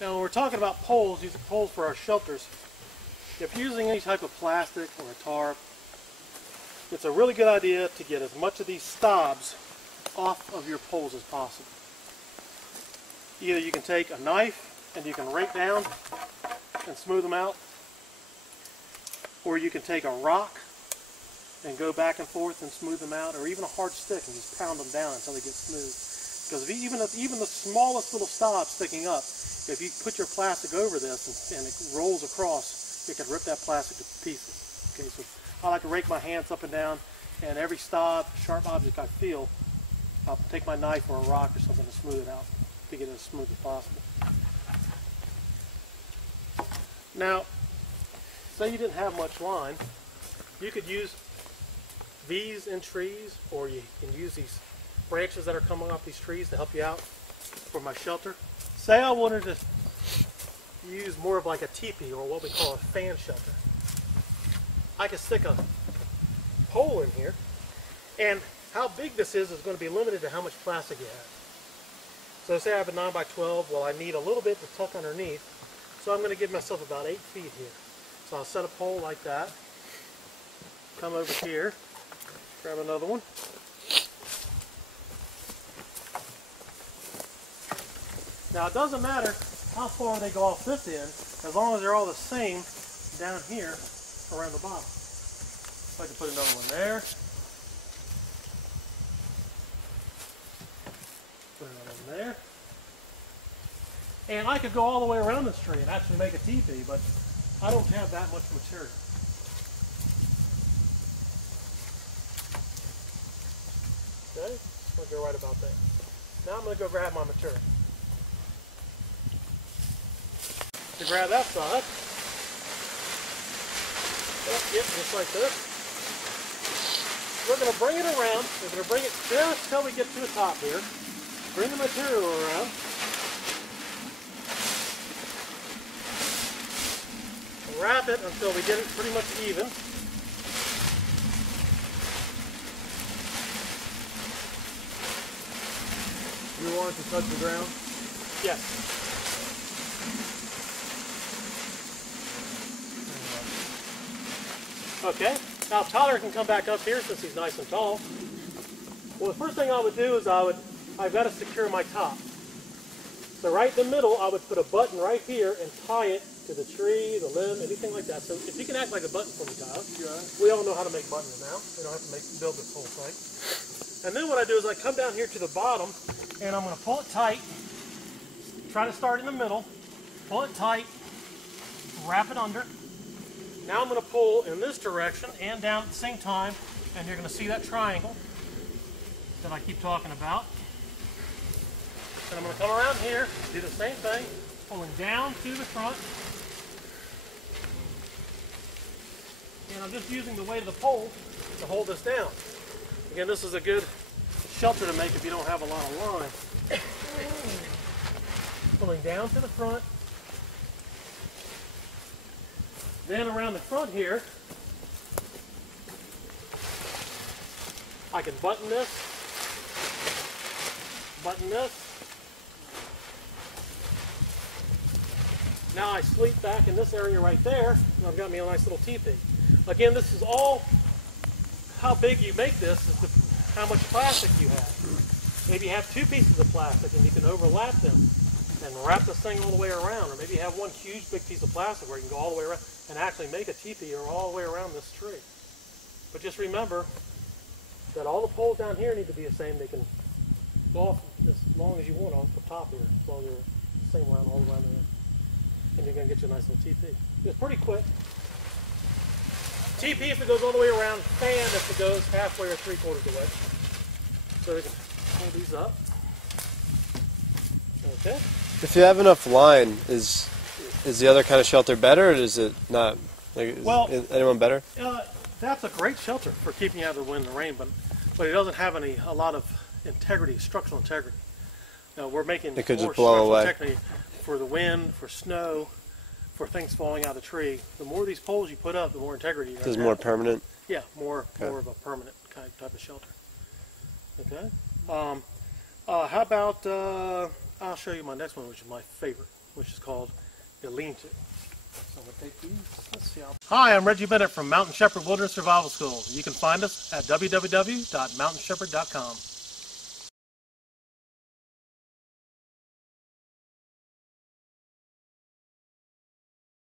Now when we're talking about poles, these are poles for our shelters. If you're using any type of plastic or a tarp, it's a really good idea to get as much of these stobs off of your poles as possible. Either you can take a knife and you can rake down and smooth them out, or you can take a rock and go back and forth and smooth them out, or even a hard stick and just pound them down until they get smooth. Because even the smallest little stop sticking up, if you put your plastic over this and it rolls across, it could rip that plastic to pieces. Okay, so I like to rake my hands up and down, and every sharp object I feel, I'll take my knife or a rock or something to smooth it out, to get it as smooth as possible. Now, say you didn't have much line, you could use these in trees, or you can use these branches that are coming off these trees to help you out for my shelter. Say I wanted to use more of like a teepee, or what we call a fan shelter. I could stick a pole in here, and how big this is going to be limited to how much plastic you have. So say I have a 9x12, well I need a little bit to tuck underneath, so I'm going to give myself about 8 feet here. So I'll set a pole like that, come over here, grab another one. Now it doesn't matter how far they go off this end, as long as they're all the same down here around the bottom. So I can put another one there. Put another one there. And I could go all the way around this tree and actually make a teepee, but I don't have that much material. Okay, I'm going to go right about there. Now I'm going to go grab my material. To grab that side, yep, just like this. We're going to bring it around. We're going to bring it just till we get to the top here. Bring the material around. Wrap it until we get it pretty much even. You want it to touch the ground? Yes. Okay, now Tyler can come back up here since he's nice and tall. Well, the first thing I would do is I've got to secure my top. So right in the middle, I would put a button right here and tie it to the tree, the limb, anything like that. So if you can act like a button for me, Tyler. Yeah. We all know how to make buttons now. We don't have to build this whole thing. And then what I do is I come down here to the bottom, and I'm going to pull it tight. Try to start in the middle. Pull it tight. Wrap it under. Now I'm going to pull in this direction and down at the same time, and you're going to see that triangle that I keep talking about. And I'm going to come around here, do the same thing, pulling down to the front. And I'm just using the weight of the pole to hold this down. Again, this is a good shelter to make if you don't have a lot of line. Pulling down to the front. Then around the front here, I can button this, Now I sleep back in this area right there, and I've got me a nice little teepee. Again, this is all how big you make this is how much plastic you have. Maybe you have 2 pieces of plastic and you can overlap them and wrap this thing all the way around, or maybe you have one huge big piece of plastic where you can go all the way around and actually make a teepee or all the way around this tree. But just remember that all the poles down here need to be the same. They can go off as long as you want off the top here, as long as they're the same line all around there. And you're going to get you a nice little teepee. It's pretty quick. Teepee if it goes all the way around, fan if it goes halfway or 3/4 of the way. So we can pull these up. Okay. If you have enough line, is the other kind of shelter better, or is it not? Like, is anyone better? That's a great shelter for keeping you out of the wind and rain, but it doesn't have a lot of integrity, structural integrity. Now we're making it could more just blow structural away. integrity for the wind, for snow, for things falling out of the tree. The more of these poles you put up, the more integrity you have. It's more permanent? Yeah, more of a permanent type of shelter. Okay. How about I'll show you my next one, which is my favorite, which is called a lean-to. So I'm going to take these. Let's see how. Hi, I'm Reggie Bennett from Mountain Shepherd Wilderness Survival School. You can find us at www.mountainshepherd.com.